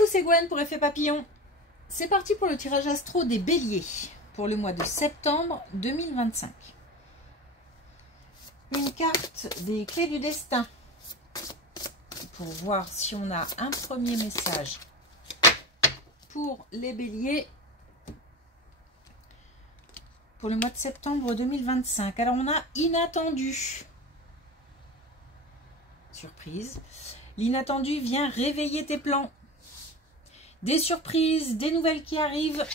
Coucou, c'est Gwen pour Effet Papillon. C'est parti pour le tirage astro des béliers pour le mois de septembre 2025. Une carte des clés du destin pour voir si on a un premier message pour les béliers pour le mois de septembre 2025. Alors on a inattendu. Surprise. L'inattendu vient réveiller tes plans. Des surprises, des nouvelles qui arrivent.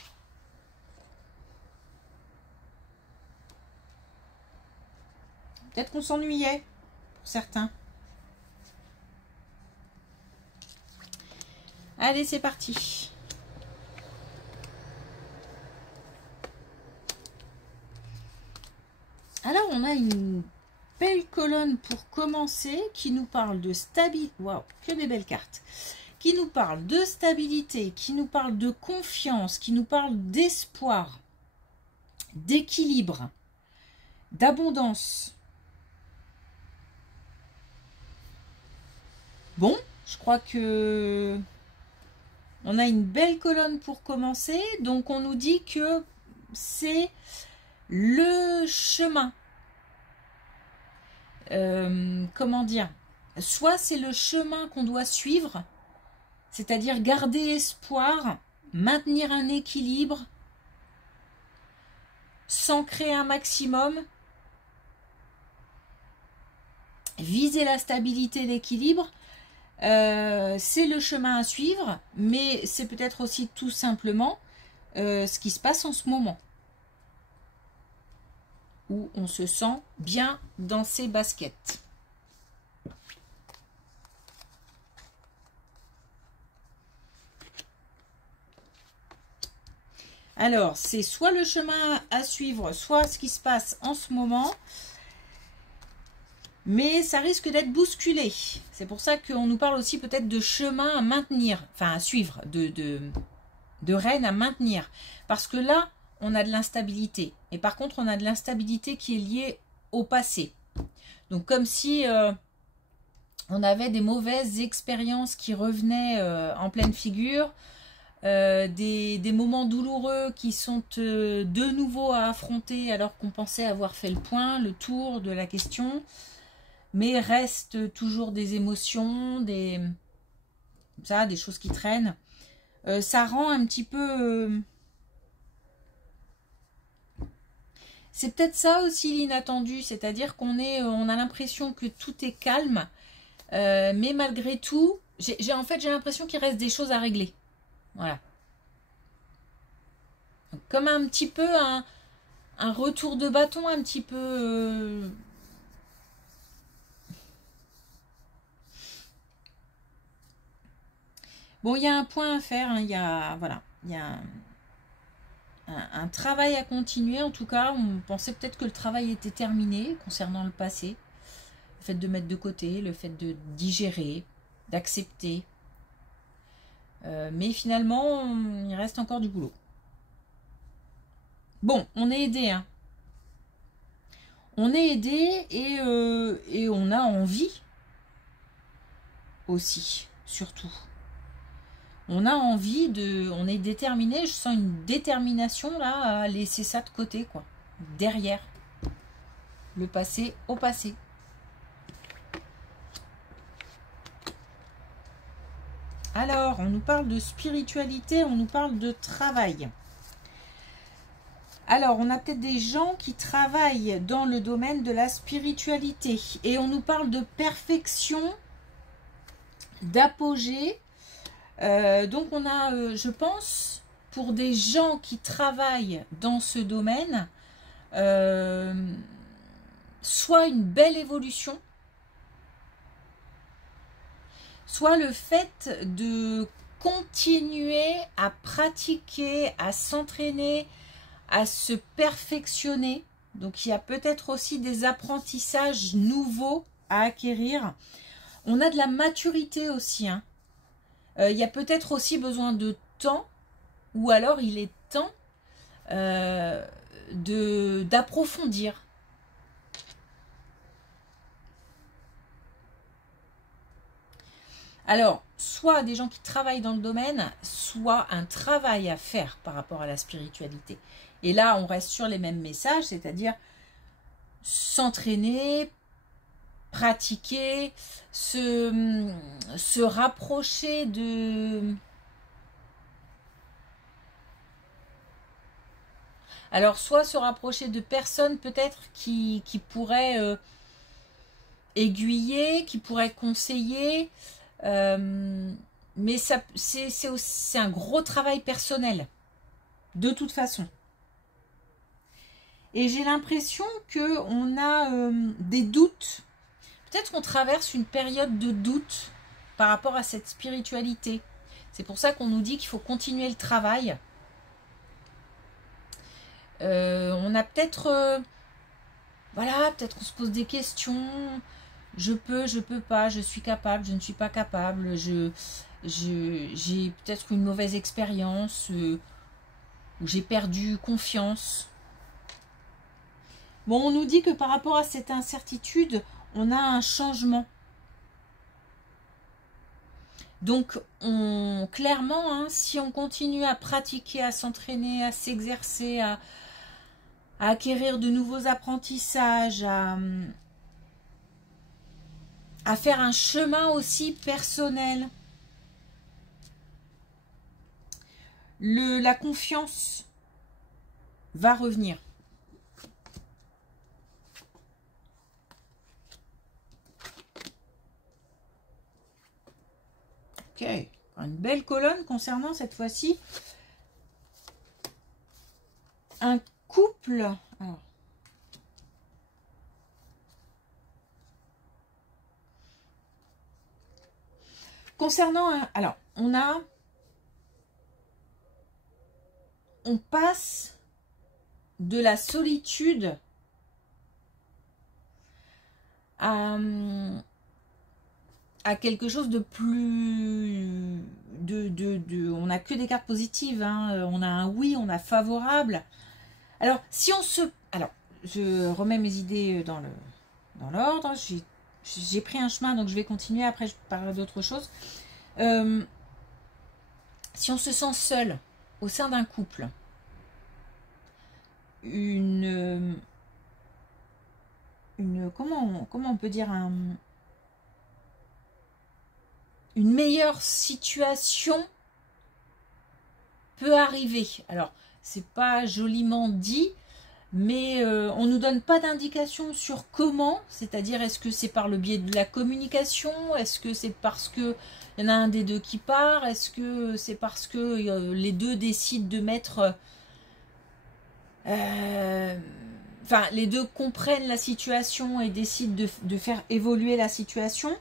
Peut-être qu'on s'ennuyait pour certains. Allez, c'est parti. Alors, on a une belle colonne pour commencer qui nous parle de stabilité. Waouh, que des belles cartes. Qui nous parle de stabilité, qui nous parle de confiance, qui nous parle d'espoir, d'équilibre, d'abondance. Bon, je crois que on a une belle colonne pour commencer. Donc, on nous dit que c'est le chemin. Comment dire? Soit c'est le chemin qu'on doit suivre, c'est-à-dire garder espoir, maintenir un équilibre, s'ancrer un maximum, viser la stabilité et l'équilibre. C'est le chemin à suivre, mais c'est peut-être aussi tout simplement ce qui se passe en ce moment, où on se sent bien dans ses baskets. Alors, c'est soit le chemin à suivre, soit ce qui se passe en ce moment. Mais ça risque d'être bousculé. C'est pour ça qu'on nous parle aussi peut-être de chemin à maintenir, enfin à suivre, de rênes à maintenir. Parce que là, on a de l'instabilité. Et par contre, on a de l'instabilité qui est liée au passé. Donc comme si on avait des mauvaises expériences qui revenaient en pleine figure. Des moments douloureux qui sont de nouveau à affronter alors qu'on pensait avoir fait le point, le tour de la question. Mais reste toujours des émotions, des choses qui traînent. Ça rend un petit peu... C'est peut-être ça aussi l'inattendu, c'est-à-dire qu'on on a l'impression que tout est calme, mais malgré tout, en fait j'ai l'impression qu'il reste des choses à régler. Voilà. Comme un petit peu un retour de bâton, un petit peu... Bon, il y a un point à faire, hein, il y a un travail à continuer. En tout cas, on pensait peut-être que le travail était terminé concernant le passé. Le fait de mettre de côté, le fait de digérer, d'accepter. Mais finalement, il reste encore du boulot. Bon, on est aidé, hein. On est aidé et on a envie aussi, surtout. On a envie on est déterminé, je sens une détermination là à laisser ça de côté, quoi. Derrière. Le passé au passé. Alors, on nous parle de spiritualité, on nous parle de travail. Alors, on a peut-être des gens qui travaillent dans le domaine de la spiritualité. Et on nous parle de perfection, d'apogée. Donc, on a, je pense, pour des gens qui travaillent dans ce domaine, soit une belle évolution, soit le fait de continuer à pratiquer, à s'entraîner, à se perfectionner. Donc il y a peut-être aussi des apprentissages nouveaux à acquérir. On a de la maturité aussi, hein. Il y a peut-être aussi besoin de temps, ou alors il est temps d'approfondir. Alors, soit des gens qui travaillent dans le domaine, soit un travail à faire par rapport à la spiritualité. Et là, on reste sur les mêmes messages, c'est-à-dire s'entraîner, pratiquer, se rapprocher de... Alors, soit se rapprocher de personnes peut-être qui pourraient aiguiller, qui pourraient conseiller, mais c'est un gros travail personnel, de toute façon. Et j'ai l'impression qu'on a des doutes. Peut-être qu'on traverse une période de doute par rapport à cette spiritualité. C'est pour ça qu'on nous dit qu'il faut continuer le travail. On a peut-être... voilà, peut-être on se pose des questions. Je peux pas, je suis capable, je ne suis pas capable. J'ai peut-être une mauvaise expérience. Où j'ai perdu confiance. Bon, on nous dit que par rapport à cette incertitude, on a un changement. Donc, clairement, hein, si on continue à pratiquer, à s'entraîner, à s'exercer, à acquérir de nouveaux apprentissages, à faire un chemin aussi personnel, la confiance va revenir. Ok, une belle colonne concernant cette fois-ci un couple. Alors, concernant alors on passe de la solitude à quelque chose de plus on n'a que des cartes positives, hein. On a un oui, on a favorable. Alors si on se, alors je remets mes idées dans l'ordre. J'ai pris un chemin, donc je vais continuer, après je parlerai d'autre chose. Si on se sent seul au sein d'un couple, comment on peut dire, une meilleure situation peut arriver. Alors, c'est pas joliment dit, mais on nous donne pas d'indication sur comment, c'est-à-dire est-ce que c'est par le biais de la communication, est-ce que c'est parce que il y en a un des deux qui part, est-ce que c'est parce que les deux décident de mettre... enfin, les deux comprennent la situation et décident de faire évoluer la situation.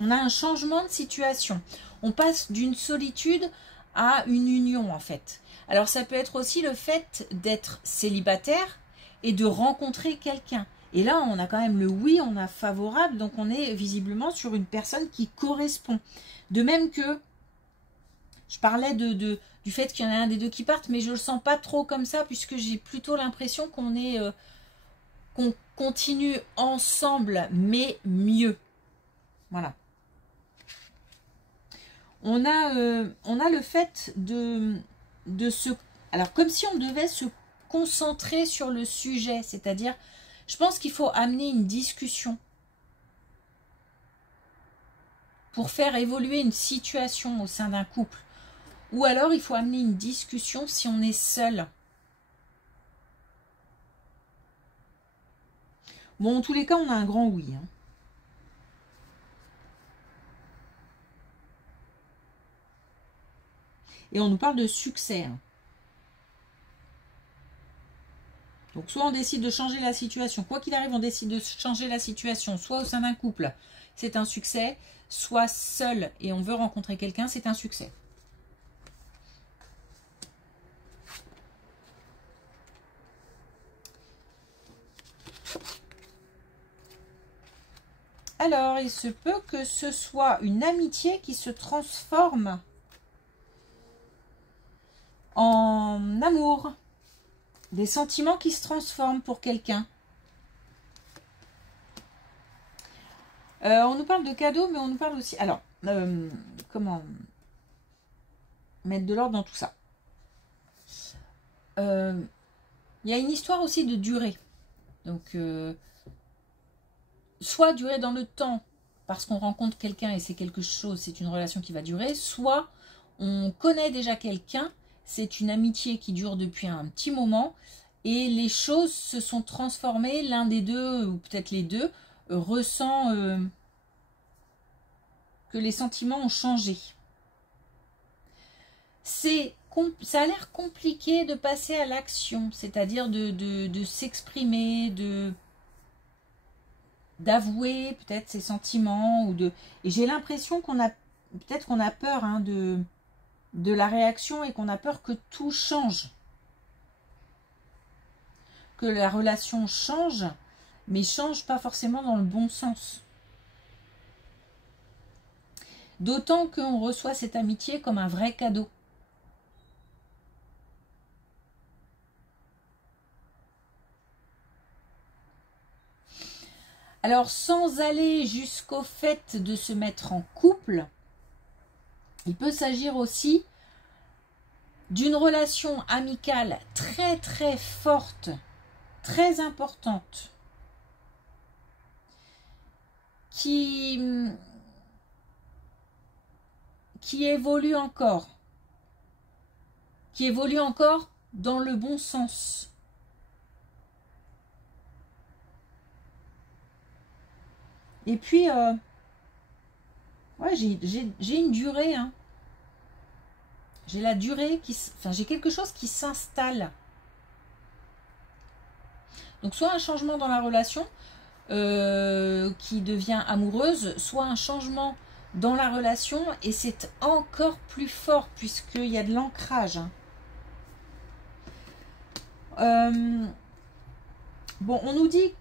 On a un changement de situation. On passe d'une solitude à une union, en fait. Alors, ça peut être aussi le fait d'être célibataire et de rencontrer quelqu'un. Et là, on a quand même le oui, on a favorable, donc on est visiblement sur une personne qui correspond. De même que, je parlais du fait qu'il y en a un des deux qui partent, mais je ne le sens pas trop comme ça, puisque j'ai plutôt l'impression qu'on continue ensemble, mais mieux. Voilà. On a le fait de se... Alors, comme si on devait se concentrer sur le sujet, c'est-à-dire, je pense qu'il faut amener une discussion pour faire évoluer une situation au sein d'un couple. Ou alors, il faut amener une discussion si on est seul. Bon, en tous les cas, on a un grand oui, hein. Et on nous parle de succès. Hein. Donc, soit on décide de changer la situation. Quoi qu'il arrive, on décide de changer la situation. Soit au sein d'un couple, c'est un succès. Soit seul et on veut rencontrer quelqu'un, c'est un succès. Alors, il se peut que ce soit une amitié qui se transforme en amour. Des sentiments qui se transforment pour quelqu'un. On nous parle de cadeaux, mais on nous parle aussi... Alors, comment mettre de l'ordre dans tout ça. Il y a une histoire aussi de durée. Donc, soit durer dans le temps, parce qu'on rencontre quelqu'un et c'est quelque chose, c'est une relation qui va durer, soit on connaît déjà quelqu'un, c'est une amitié qui dure depuis un petit moment, et les choses se sont transformées, l'un des deux, ou peut-être les deux, ressent que les sentiments ont changé. Ça a l'air compliqué de passer à l'action, c'est-à-dire de s'exprimer, d'avouer peut-être ses sentiments, et j'ai l'impression qu'on a peut-être qu'on a peur hein, de la réaction et qu'on a peur que tout change. Que la relation change, mais change pas forcément dans le bon sens. D'autant qu'on reçoit cette amitié comme un vrai cadeau. Alors, sans aller jusqu'au fait de se mettre en couple, il peut s'agir aussi d'une relation amicale très très forte, très importante, qui évolue encore dans le bon sens. Et puis, ouais, j'ai une durée, hein. J'ai la durée j'ai quelque chose qui s'installe. Donc, soit un changement dans la relation qui devient amoureuse, soit un changement dans la relation et c'est encore plus fort puisqu'il y a de l'ancrage. Bon, on nous dit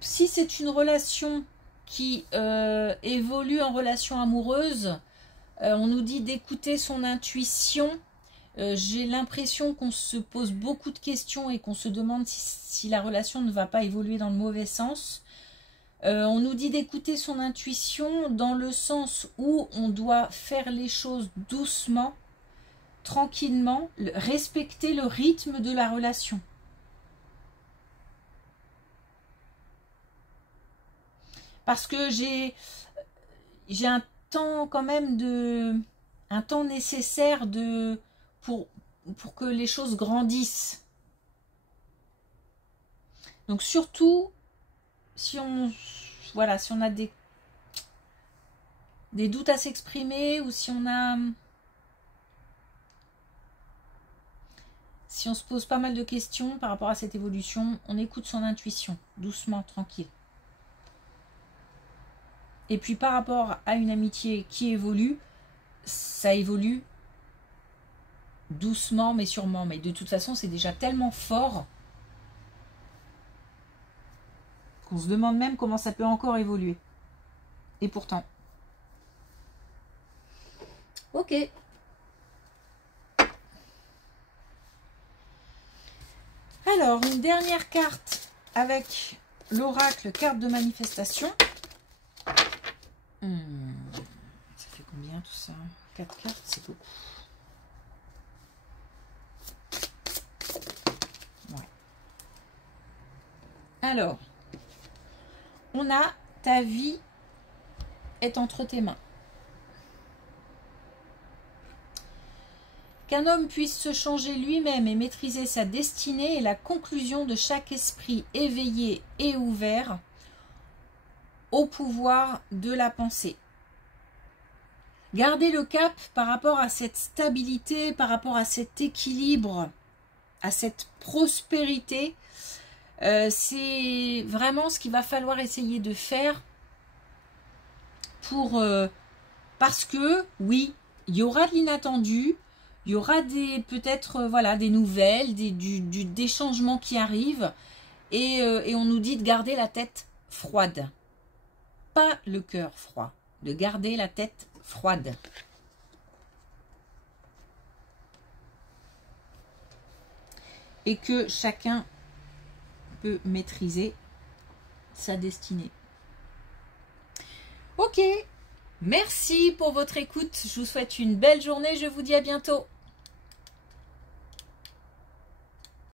si c'est une relation qui évolue en relation amoureuse, on nous dit d'écouter son intuition. J'ai l'impression qu'on se pose beaucoup de questions et qu'on se demande si la relation ne va pas évoluer dans le mauvais sens. On nous dit d'écouter son intuition dans le sens où on doit faire les choses doucement, tranquillement, respecter le rythme de la relation. Parce que j'ai un temps quand même un temps nécessaire pour que les choses grandissent. Donc surtout si on a des doutes à s'exprimer ou si on se pose pas mal de questions par rapport à cette évolution, on écoute son intuition, doucement, tranquille. Et puis par rapport à une amitié qui évolue, ça évolue doucement mais sûrement. Mais de toute façon, c'est déjà tellement fort qu'on se demande même comment ça peut encore évoluer. Et pourtant. Ok. Alors, une dernière carte avec l'oracle, carte de manifestation. Ça fait combien tout ça? 4 cartes, c'est beaucoup. Ouais. Alors, on a ta vie est entre tes mains. Qu'un homme puisse se changer lui-même et maîtriser sa destinée est la conclusion de chaque esprit éveillé et ouvert au pouvoir de la pensée. Gardez le cap par rapport à cette stabilité, par rapport à cet équilibre, à cette prospérité. C'est vraiment ce qu'il va falloir essayer de faire parce que, oui, il y aura de l'inattendu, il y aura peut-être des nouvelles, des changements qui arrivent et on nous dit de garder la tête froide. Pas le cœur froid, de garder la tête froide. Et que chacun peut maîtriser sa destinée. Ok, Merci pour votre écoute. Je vous souhaite une belle journée. Je vous dis à bientôt.